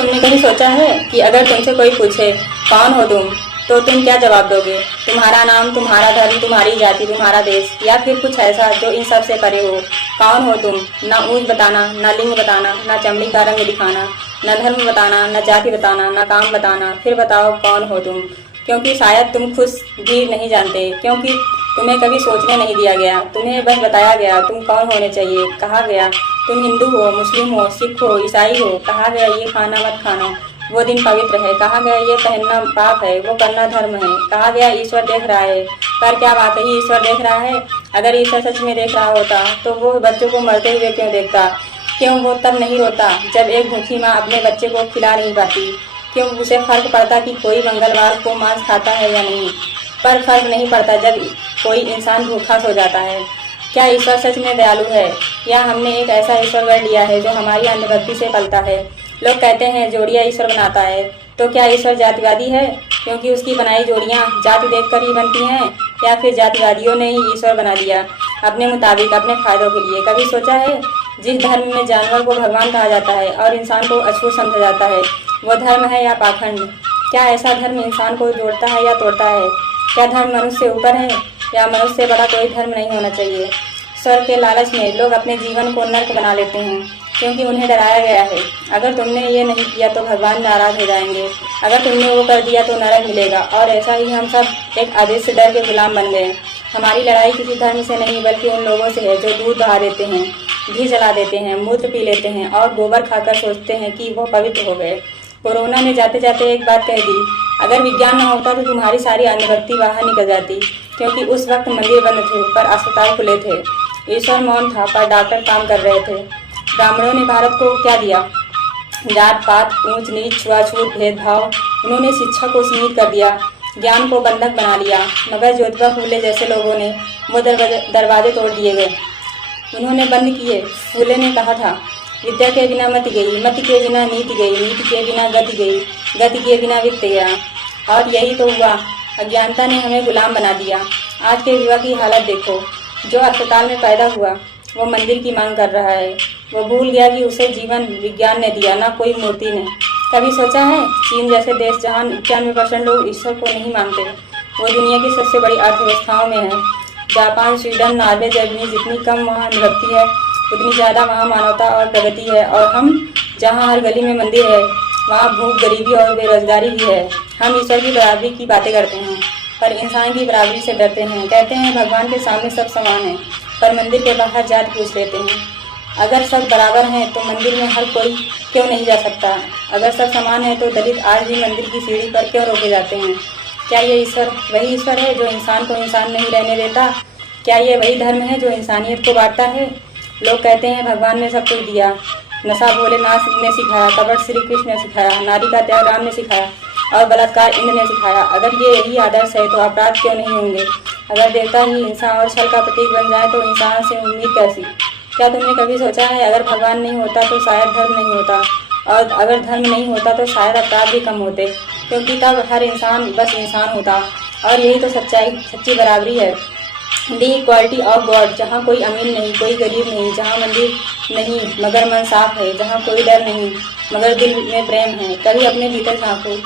तुमने कभी सोचा है कि अगर तुमसे कोई पूछे कौन हो तुम, तो तुम क्या जवाब दोगे? तुम्हारा नाम, तुम्हारा धर्म, तुम्हारी जाति, तुम्हारा देश, या फिर कुछ ऐसा जो इन सब से परे हो? कौन हो तुम? ना ऊंच बताना, ना लिंग बताना, ना चमड़ी का रंग दिखाना, ना धर्म बताना, ना जाति बताना, ना काम बताना। फिर बताओ कौन हो तुम? क्योंकि शायद तुम खुद भी नहीं जानते, क्योंकि तुम्हें कभी सोचने नहीं दिया गया। तुम्हें बस बताया गया तुम कौन होने चाहिए। कहा गया तुम हिंदू हो, मुस्लिम हो, सिख हो, ईसाई हो। कहा गया ये खाना मत खाना, वो दिन पवित्र है। कहा गया ये पहनना पाप है, वो करना धर्म है। कहा गया ईश्वर देख रहा है। पर क्या वाकई ईश्वर देख रहा है? अगर ईश्वर सच में देख रहा होता तो वो बच्चों को मरते हुए क्यों देखता? क्यों वो तब नहीं रोता जब एक भूखी माँ अपने बच्चे को खिला नहीं पाती? क्यों उसे फर्क पड़ता कि कोई मंगलवार को मांस खाता है या नहीं, पर फर्क नहीं पड़ता जब कोई इंसान भूखा सो जाता है? क्या ईश्वर सच में दयालु है, या हमने एक ऐसा ईश्वर गढ़ लिया है जो हमारी अंधभक्ति से पलता है? लोग कहते हैं जोड़ियां ईश्वर बनाता है, तो क्या ईश्वर जातिवादी है क्योंकि उसकी बनाई जोड़ियां जाति देखकर ही बनती हैं, या फिर जातिवादियों ने ही ईश्वर बना लिया अपने मुताबिक, अपने फायदों के लिए? कभी सोचा है जिस धर्म में जानवर को भगवान कहा जाता है और इंसान को अछूत समझा जाता है, वो धर्म है या पाखंड? क्या ऐसा धर्म इंसान को जोड़ता है या तोड़ता है? क्या धर्म मनुष्य से ऊपर है, या मनुष्य से बड़ा कोई धर्म नहीं होना चाहिए? स्वर्ग के लालच में लोग अपने जीवन को नर्क बना लेते हैं क्योंकि उन्हें डराया गया है। अगर तुमने ये नहीं किया तो भगवान नाराज हो जाएंगे, अगर तुमने वो कर दिया तो नरक मिलेगा। और ऐसा ही हम सब एक अदृश्य डर के गुलाम बन गए। हमारी लड़ाई किसी धर्म से नहीं बल्कि उन लोगों से है जो दूध बहा देते हैं, घी जला देते हैं, मूत्र पी लेते हैं और गोबर खाकर सोचते हैं कि वो पवित्र हो गए। कोरोना ने जाते जाते एक बात कह दी, अगर विज्ञान न होता तो तुम्हारी सारी अंधभक्ति बाहर निकल जाती, क्योंकि उस वक्त मंदिर बंद थे पर अस्पताल खुले थे। ईश्वर मौन था पर डॉक्टर काम कर रहे थे। ब्राह्मणों ने भारत को क्या दिया? जात पात, ऊंच नीच, छुआछूत, भेदभाव। उन्होंने शिक्षा को सीमित कर दिया, ज्ञान को बंधक बना लिया। मगर ज्योतिबा फूले जैसे लोगों ने वो दरवाजे तोड़ दिए गए, उन्होंने बंद किए। फूले ने कहा था विद्या के बिना मति गई, मति के बिना नीति गई, नीति के बिना गति गई, गति के बिना वित्त गया। और यही तो हुआ, अज्ञानता ने हमें गुलाम बना दिया। आज के युवा की हालत देखो, जो अस्पताल में पैदा हुआ वो मंदिर की मांग कर रहा है। वो भूल गया कि उसे जीवन विज्ञान ने दिया, ना कोई मूर्ति ने। कभी सोचा है चीन जैसे देश जहाँ 91% लोग ईश्वर को नहीं मानते, वो दुनिया की सबसे बड़ी अर्थव्यवस्थाओं में है। जापान, स्वीडन, नॉर्वे, जर्मनी, जितनी कम वहाँ अंधभक्ति है उतनी ज़्यादा वहाँ मानवता और प्रगति है। और हम जहाँ हर गली में मंदिर है वहाँ भूख, गरीबी और बेरोजगारी भी है। हम ईश्वर की बराबरी की बातें करते हैं पर इंसान की बराबरी से डरते हैं। कहते हैं भगवान के सामने सब समान है, पर मंदिर के बाहर जात पूछ लेते हैं। अगर सब बराबर हैं तो मंदिर में हर कोई क्यों नहीं जा सकता? अगर सब समान है तो दलित आज भी मंदिर की सीढ़ी पर क्यों रोके जाते हैं? क्या ये ईश्वर वही ईश्वर है जो इंसान को इंसान नहीं रहने देता? क्या ये वही धर्म है जो इंसानियत को बांटता है? लोग कहते हैं भगवान ने सब कुछ दिया, नशा भोलेनाथ ने सिखाया, कपट श्री कृष्ण ने सिखाया, नारी का त्याग राम ने सिखाया और बलात्कार इंद्र ने सिखाया। अगर ये यही आदर्श है तो अपराध क्यों नहीं होंगे? अगर देवता ही हिंसा और छल का प्रतीक बन जाए तो इंसान से उम्मीद कैसी? क्या तुमने कभी सोचा है अगर भगवान नहीं होता तो शायद धर्म नहीं होता, और अगर धर्म नहीं होता तो शायद अपराध भी कम होते, क्योंकि तब हर इंसान बस इंसान होता। और यही तो सच्चाई, सच्ची बराबरी है, दी इक्वालिटी ऑफ गॉड, जहाँ कोई अमीर नहीं, कोई गरीब नहीं, जहाँ मंदिर नहीं मगर मन साफ है, जहाँ कोई डर नहीं मगर दिल में प्रेम है। कभी अपने भीतर झांको,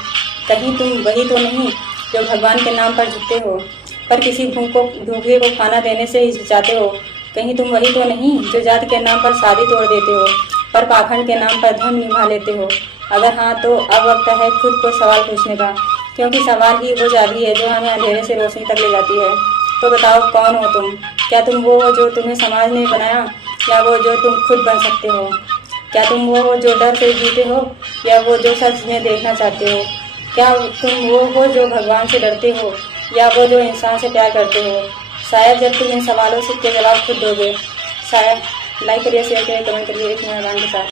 कहीं तुम वही तो नहीं जो भगवान के नाम पर झुकते हो पर किसी भूखे को खाना देने से हिचकिचाते हो? कहीं तुम वही तो नहीं जो जाति के नाम पर शादी तोड़ देते हो पर पाखंड के नाम पर धर्म निभा लेते हो? अगर हाँ तो अब वक्त है खुद को सवाल पूछने का, क्योंकि सवाल ही वो चाबी है जो हमें अंधेरे से रोशनी तक ले जाती है। तो बताओ कौन हो तुम? क्या तुम वो हो जो तुम्हें समाज ने बनाया, या वो जो तुम खुद बन सकते हो? क्या तुम वो हो जो डर से जीते हो, या वो जो सच में देखना चाहते हो? क्या तुम वो हो जो भगवान से डरते हो, या वो जो इंसान से प्यार करते हो? शायद जब तुम इन सवालों के जवाब खुद दोगे, शायद। लाइक करिए, शेयर करिए, कमेंट करिए एक मेहरबान के साथ।